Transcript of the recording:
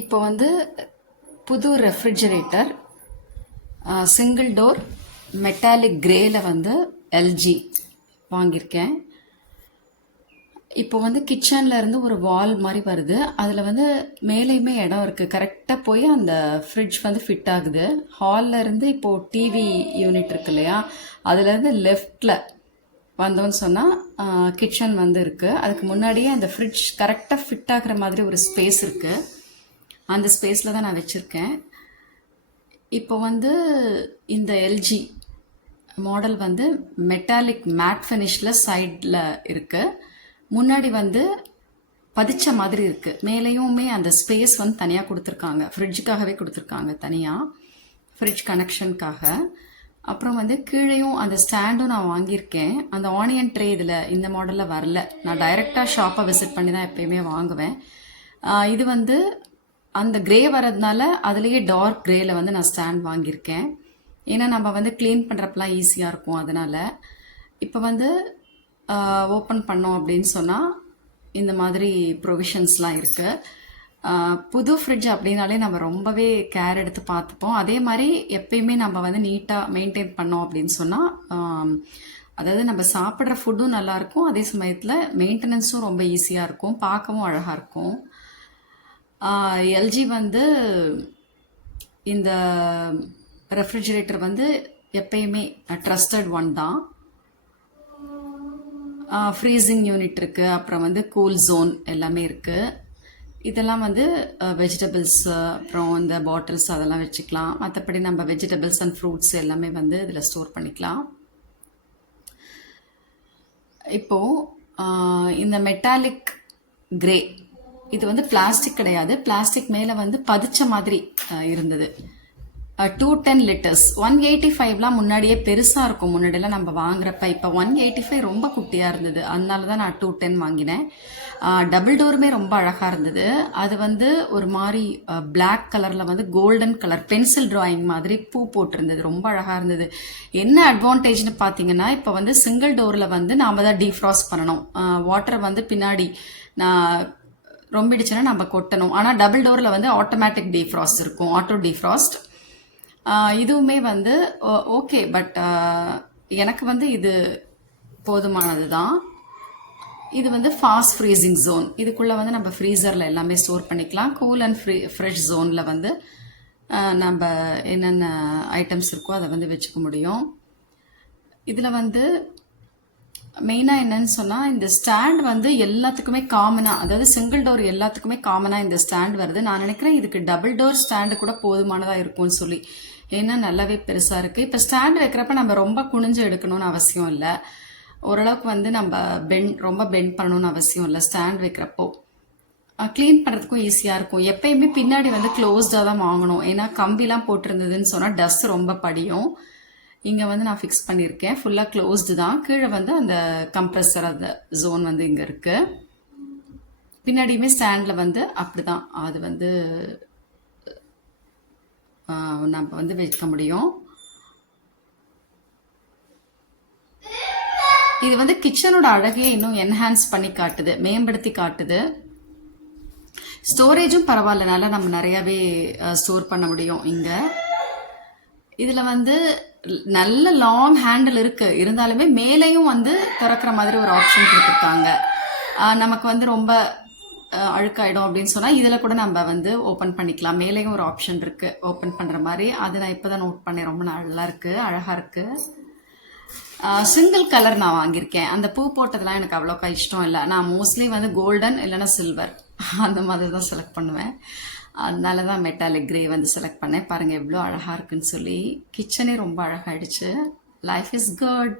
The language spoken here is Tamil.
இப்போ வந்து புது ரெஃப்ரிஜரேட்டர் சிங்கிள் டோர் மெட்டாலிக் கிரேல வந்து எல்ஜி வாங்கியிருக்கேன். இப்போ வந்து கிச்சன்ல இருந்து ஒரு வால் மாதிரி வருது. அதில் வந்து மேலேயுமே இடம் இருக்குது. கரெக்டாக போய் அந்த ஃப்ரிட்ஜ் வந்து ஃபிட் ஆகுது. ஹாலில் இருந்து இப்போது டிவி யூனிட் இருக்கு இல்லையா, அதுலேருந்து லெஃப்டில் வந்தோன்னு சொன்னால் கிச்சன் வந்து இருக்குது. அதுக்கு முன்னாடியே அந்த ஃப்ரிட்ஜ் கரெக்டாக ஃபிட் ஆகுற மாதிரி ஒரு ஸ்பேஸ் இருக்குது. அந்த ஸ்பேஸில் தான் நான் வச்சுருக்கேன். இப்போ வந்து இந்த எல்ஜி மாடல் வந்து மெட்டாலிக் மேட் ஃபினிஷில் சைடில் இருக்குது. முன்னாடி வந்து பதிச்ச மாதிரி இருக்குது. மேலேயுமே அந்த ஸ்பேஸ் வந்து தனியாக கொடுத்துருக்காங்க, ஃப்ரிட்ஜுக்காகவே கொடுத்துருக்காங்க தனியாக, ஃப்ரிட்ஜ் கனெக்ஷனுக்காக. அப்புறம் வந்து கீழேயும் அந்த ஸ்டாண்டும் நான் வாங்கியிருக்கேன். அந்த ஆனியன் ட்ரே இதில் இந்த மாடலில் வரல. நான் டைரெக்டாக ஷாப்பை விசிட் பண்ணி தான் எப்பயுமே வாங்குவேன். இது வந்து அந்த கிரே வரதுனால அதுலேயே டார்க் கிரேல வந்து நான் ஸ்டாண்ட் வாங்கியிருக்கேன். ஏன்னா நம்ம வந்து க்ளீன் பண்ணுறப்பெல்லாம் ஈஸியாக இருக்கும். அதனால் இப்போ வந்து ஓப்பன் பண்ணோம் அப்படின்னு சொன்னால் இந்த மாதிரி ப்ரொவிஷன்ஸ்லாம் இருக்குது. புது ஃப்ரிட்ஜ் அப்படின்னாலே நம்ம ரொம்பவே கேர் எடுத்து பார்த்துப்போம். அதே மாதிரி எப்பயுமே நம்ம வந்து நீட்டாக மெயின்டைன் பண்ணோம் அப்படின்னு சொன்னால் அதாவது நம்ம சாப்பிட்ற ஃபுட்டும் நல்லாயிருக்கும், அதே சமயத்தில் மெயின்டெனன்ஸும் ரொம்ப ஈஸியாக இருக்கும், பார்க்கவும் அழகாக இருக்கும். எல்ஜி வந்து இந்த ரெஃப்ரிஜரேட்டர் வந்து எப்பயுமே ட்ரஸ்டட் ஒன் தான். ஃப்ரீசிங் யூனிட் இருக்குது, அப்புறம் வந்து கூல் ஜோன் எல்லாமே இருக்குது. இதெல்லாம் வந்து வெஜிடபிள்ஸ் அப்புறம் இந்த பாட்டில்ஸ் அதெல்லாம் வச்சுக்கலாம். மற்றபடி நம்ம வெஜிடபிள்ஸ் அண்ட் ஃப்ரூட்ஸ் எல்லாமே வந்து இதில் ஸ்டோர் பண்ணிக்கலாம். இப்போது இந்த மெட்டாலிக் கிரே இது வந்து பிளாஸ்டிக் கிடையாது. பிளாஸ்டிக் மேலே வந்து பதிச்ச மாதிரி இருந்தது. 210 லிட்டர்ஸ் 185லாம் முன்னாடியே பெருசாக இருக்கும். முன்னாடியெல்லாம் நம்ம வாங்குறப்ப. இப்போ 185 ரொம்ப குட்டியாக இருந்தது. அதனால தான் நான் 210 வாங்கினேன். டபுள் டோருமே ரொம்ப அழகாக இருந்தது. அது வந்து ஒரு மாதிரி பிளாக் கலரில் வந்து கோல்டன் கலர் பென்சில் டிராயிங் மாதிரி பூ போட்டிருந்தது. ரொம்ப அழகாக இருந்தது. என்ன அட்வான்டேஜ்னு பார்த்தீங்கன்னா, இப்போ வந்து சிங்கிள் டோரில் வந்து நாம் தான் டீஃப்ராஸ்ட் பண்ணணும். வாட்டரை வந்து பின்னாடி நான் ரொம்பிடுச்சுன்னா நம்ம கொட்டணும். ஆனால் டபுள் டோரில் வந்து ஆட்டோமேட்டிக் டீஃப்ராஸ்ட் இருக்கும், ஆட்டோ டீஃப்ராஸ்ட். இதுவுமே வந்து ஓகே, பட் எனக்கு வந்து இது போதுமானது தான். இது வந்து ஃபாஸ்ட் ஃப்ரீசிங் ஜோன். இதுக்குள்ளே வந்து நம்ம ஃப்ரீசரில் எல்லாமே ஸ்டோர் பண்ணிக்கலாம். கூல் அண்ட் ஃப்ரெஷ் ஜோனில் வந்து நம்ம என்னென்ன ஐட்டம்ஸ் இருக்கோ அதை வந்து வச்சுக்க முடியும். இதில் வந்து மெயினாக என்னன்னு சொன்னால், இந்த ஸ்டாண்ட் வந்து எல்லாத்துக்குமே காமனாக, அதாவது சிங்கிள் டோர் எல்லாத்துக்குமே காமனாக இந்த ஸ்டாண்ட் வருது. நான் நினைக்கிறேன் இதுக்கு டபுள் டோர் ஸ்டாண்டு கூட போதுமானதாக இருக்கும்னு சொல்லி. ஏன்னா நல்லாவே பெருசாக இருக்குது. இப்போ ஸ்டாண்ட் வைக்கிறப்ப நம்ம ரொம்ப குனிஞ்சு எடுக்கணும்னு அவசியம் இல்லை. ஓரளவுக்கு வந்து நம்ம ரொம்ப பெண்ட் பண்ணணும்னு அவசியம் இல்லை. ஸ்டாண்ட் வைக்கிறப்போ க்ளீன் பண்ணுறதுக்கும் ஈஸியாக இருக்கும். எப்பயுமே பின்னாடி வந்து க்ளோஸ்டாக தான் வாங்கணும். ஏன்னா கம்பிலாம் போட்டிருந்ததுன்னு சொன்னால் டஸ்ட் ரொம்ப படியும். இங்கே வந்து நான் ஃபிக்ஸ் பண்ணியிருக்கேன், ஃபுல்லாக க்ளோஸ்டு தான். கீழே வந்து அந்த கம்ப்ரெஸர் அந்த ஜோன் வந்து இங்கே இருக்குது. பின்னாடியுமே ஸ்டாண்டில் வந்து அப்படி தான் அது வந்து நம்ம வந்து வைக்க முடியும். இது வந்து கிச்சனோட அழகையே இன்னும் என்ஹான்ஸ் பண்ணி காட்டுது, மேம்படுத்தி காட்டுது. ஸ்டோரேஜும் பரவாயில்லனால நம்ம நிறையாவே ஸ்டோர் பண்ண முடியும். இங்கே இதில் வந்து நல்ல லாங் ஹேண்டில் இருக்கு, இருந்தாலுமே மேலேயும் வந்து திறக்கிற மாதிரி ஒரு ஆப்ஷன் கொடுத்துருக்காங்க. நமக்கு வந்து ரொம்ப அழுக்காயிடும் அப்படின்னு சொன்னால் இதில் கூட நம்ம வந்து ஓப்பன் பண்ணிக்கலாம். மேலேயும் ஒரு ஆப்ஷன் இருக்கு ஓப்பன் பண்ணுற மாதிரி. அது நான் இப்போ தான் நோட் பண்ணேன். ரொம்ப நல்லா இருக்கு, அழகாக இருக்கு. சிங்கிள் கலர் நான் வாங்கியிருக்கேன். அந்த பூ போட்டதெல்லாம் எனக்கு அவ்வளோக்கா இஷ்டம் இல்லை. நான் மோஸ்ட்லி வந்து கோல்டன் இல்லைன்னா சில்வர் அந்த மாதிரி தான் செலக்ட் பண்ணுவேன். அதனால தான் மெட்டாலிக் கிரே வந்து செலக்ட் பண்ணேன். பாருங்கள் எவ்வளோ அழகாக இருக்குன்னு சொல்லி. கிச்சனே ரொம்ப அழகாயிடுச்சு. Life is good.